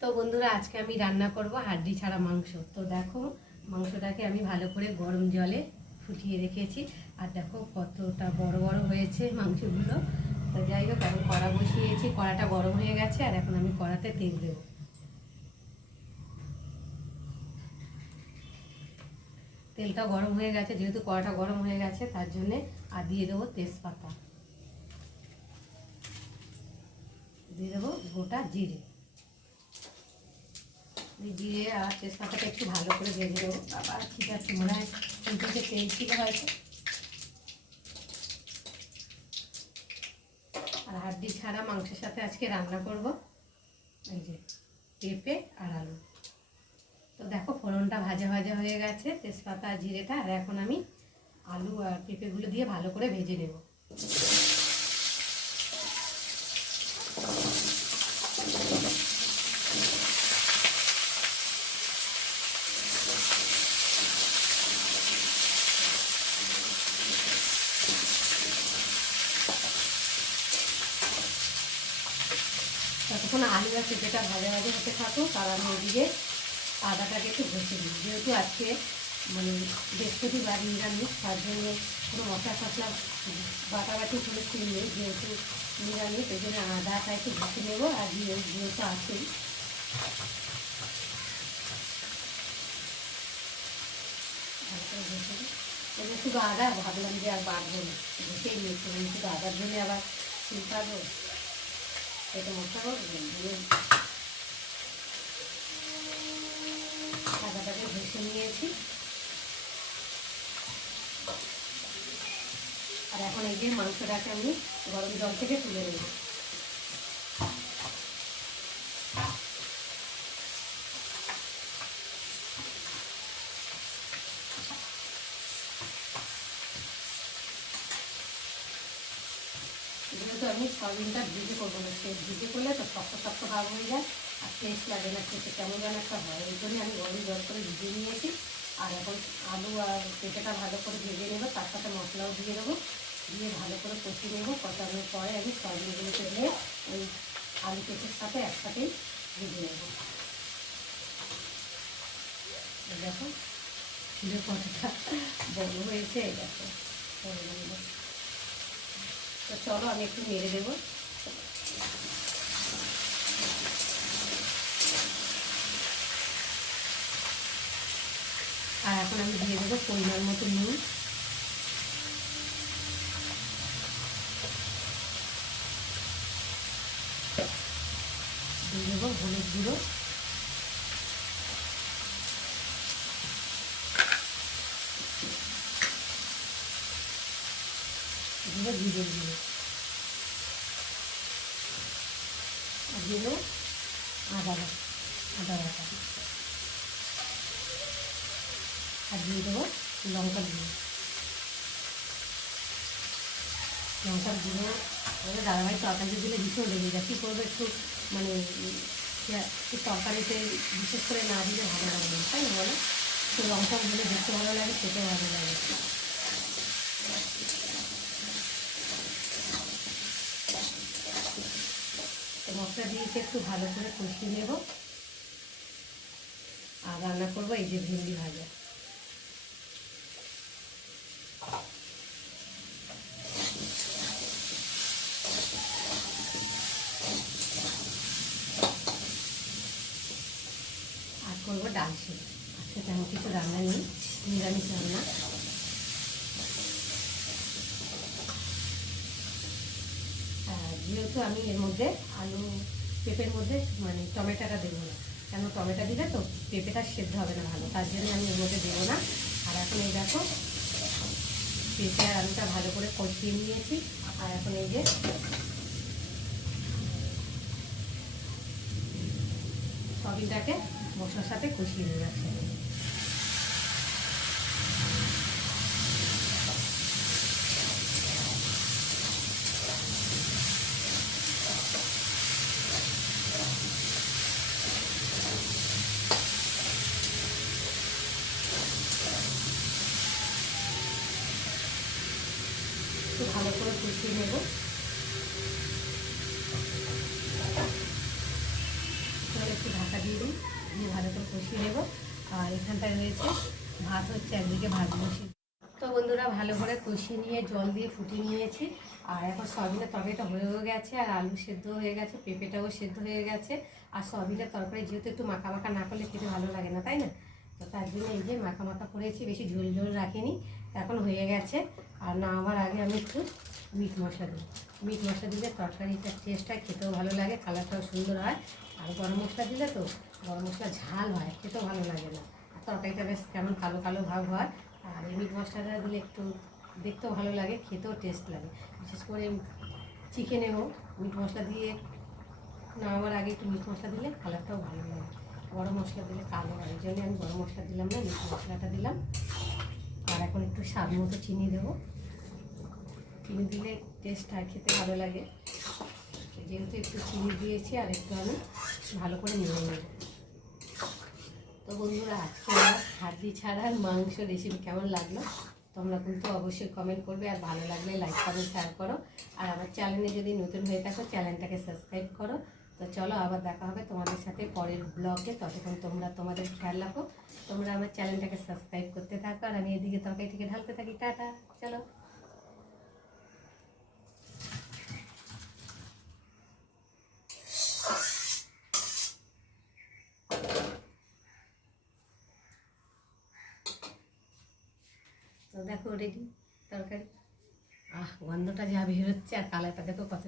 তো বন্ধুরা আজকে আমি রান্না করব হাড্ডি ছাড়া মাংস। তো দেখো মাংসটাকে আমি ভালো করে গরম জলে ফুটিয়ে রেখেছি। আর দেখো কতটা বড় বড় হয়েছে মাংসগুলো। তো যাই হোক আমি কড়া বসিয়েছি, কড়াটা গরম হয়ে গেছে। আর এখন আমি কড়াতে তেল দেব। তেলটা গরম হয়ে গেছে, যেহেতু কড়াটা গরম হয়ে গেছে তার জন্যে আর দিয়ে দেবো তেজপাতা, দিয়ে দেবো গোটা জিরে। জিরে আর তেজপাতাটা একটু ভালো করে ভেজে দেবো। আবার ঠিক আছে, মনে হয় ফুলকপিতে তেল ছিল হয়তো। আর হাড্ডি ছাড়া মাংসের সাথে আজকে রান্না করব এই যে পেঁপে আর আলু। তো দেখো ফোড়নটা ভাজা ভাজা হয়ে গেছে, তেজপাতা আর জিরেটা। আর এখন আমি আলু আর পেঁপেগুলো দিয়ে ভালো করে ভেজে নেব। ততক্ষণ আলু আর পেঁপেটা ভাজা ভাজা হতে থাকুক। আর আমি ওদিকে আদাটাকে একটু ঘষে দিই। যেহেতু আজকে মানে বৃহস্পতিবার নিরামিষ, তার জন্য কোনো মশলা ফসলা বাটাবাটি করে সিল নেই। যেহেতু নিরামিষ এই জন্য আদাটা একটু ঘষে নেবো। আর যেহেতু আছেই শুধু আদা ভাবলাম যে আর বাড়বো না, ঘষেই নিয়েছি। শুধু আদার জন্য আবার সিল পাবো, এটা মশলা করবো। আদাটাকে ঘষে নিয়েছি। আর এখন এই যে মাংসটাকে আমি গরম জল থেকে তুলে নেব। যেহেতু আমি সয়াবিনটা ভিজে করবো না, সে ভিজে করলে তো শক্ত শক্ত ভাব হয়ে যায় আর টেস্ট লাগে না, খেতে কেমন যেন একটা হয়। ওই জন্য আমি গরম জল করে ভিজিয়ে নিয়েছি। আর এখন আলু আর পেঁপেটা ভালো করে ভেজে নেবো, তার সাথে মশলাও দিয়ে দেবো। দিয়ে ভালো করে কষিয়ে নেবো। কষানোর পরে আমি সয়াবিনগুলোকে দিয়ে ওই আলু পেঁপের সাথে একসাথেই ভেজে নেবো। দেখো কতটা বড় হয়েছে, এই দেখো। তো চলো আমি একটু নেড়ে দেবো। আর এখন আমি দিয়ে দেবো পরিমাণ মতো নুন, দিয়ে দেবো হলুদ গুঁড়ো, দিয়ে জিরে গুঁড়ো, আর দিয়ে দেবো আদা বাটা, আর দিয়ে দেবো লঙ্কার গুঁড়ো। লঙ্কার গুঁড়ো ওদের দাদাভাই তরকারি দিলে ভীষণ লেগে যায়। কী করবো, একটু মানে তরকারিতে বিশেষ করে না দিলে ভালো লাগে না, তাই না বলো? তো লঙ্কা দিলে দেখতে ভালো লাগে, খেতে ভালো লাগে। তো মশলা দিয়েছে একটু ভালো করে কষিয়ে নেব। আর রান্না করবো এই যে ভেন্ডি ভাজা। আর করবো ডাল সেদ্ধ। আজকে তেমন কিছু রান্না নেই, নিরামিষ রান্না। যেহেতু আমি এর মধ্যে আলু পেঁপের মধ্যে মানে টমেটোটা দেবো না, কেন টমেটো দিলে তো পেঁপেটা সেদ্ধ হবে না ভালো, তার জন্য আমি এর মধ্যে দেবো না। আর এখন এই দেখো পেঁপে আর আলুটা ভালো করে কষিয়ে নিয়েছি। আর এখন এই যে সয়াবিনটাকে মশলার সাথে কষিয়ে নিয়ে যাচ্ছে। একটু ভালো করে কষিয়ে নেব। তো তাহলে একটু ঢাকা দিয়ে দিই, দিয়ে ভালো করে কষিয়ে নেবো। আর এখানটায় রয়েছে ভাত হচ্ছে, একদিকে ভাত বসিয়ে। তো বন্ধুরা ভালো করে কষিয়ে নিয়ে জল দিয়ে ফুটিয়ে নিয়েছি। আর এখন সয়াবিনের তরকারিটা হয়েও গেছে, আর আলু সেদ্ধ হয়ে গেছে, পেঁপেটাও সেদ্ধ হয়ে গেছে। আর সয়াবিনের তরকারি যেহেতু একটু মাখা মাখা না করলে খেতে ভালো লাগে না, তাই না? তো তার জন্য এই যে মাখা মাখা করেছি, বেশি ঝোল ঝোল রাখিনি। এখন হয়ে গেছে। আর নামাবার আগে আমি একটু মিট মশলা দিই। মিট মশলা দিলে তরকারিটার টেস্ট হয়, খেতেও ভালো লাগে, কালারটাও সুন্দর হয়। আর গরম মশলা দিলে তো গরম মশলা ঝাল হয়, খেতেও ভালো লাগে না। আর তরকারিটা বেশ কেমন কালো কালো ভাব হয়। আর এই মিট মশলাটা দিলে একটু দেখতেও ভালো লাগে, খেতেও টেস্ট লাগে। বিশেষ করে চিকেনেও মিট মশলা দিয়ে নামাবার আগে একটু মিট মশলা দিলে কালারটাও ভালো লাগে। গরম মশলা দিলে কালো হয়, এই জন্য আমি গরম মশলা দিলাম না, মিট মশলাটা দিলাম। আর এখন একটু স্বাদ মতো চিনি দেবো। চিনি দিলে টেস্ট হয়, খেতে ভালো লাগে। যেহেতু একটু চিনি দিয়েছি, আর একটু আমি ভালো করে নিয়ে নেব। তো বন্ধুরা আজকে আমার হাড্ডি ছাড়া মাংস রেসিপি কেমন লাগলো তোমরা কিন্তু অবশ্যই কমেন্ট করবে। আর ভালো লাগলে লাইক কমেন্ট শেয়ার করো। আর আমার চ্যানেলে যদি নতুন হয়ে থাকো চ্যানেলটাকে সাবস্ক্রাইব করো। তো চলো আবার দেখা হবে তোমাদের সাথে পরের ব্লগে। ততক্ষণ তোমরা তোমাদের খেয়াল রাখো, তোমরা আমার চ্যানেলটাকে সাবস্ক্রাইব করতে থাকো। আর আমি এদিকে তরকারিটিকে ঢালতে থাকি। টাটা, চলো। তো দেখো রেডি তরকারি। গন্ধটা যা বেরোচ্ছে, আর কালারটা দেখো কত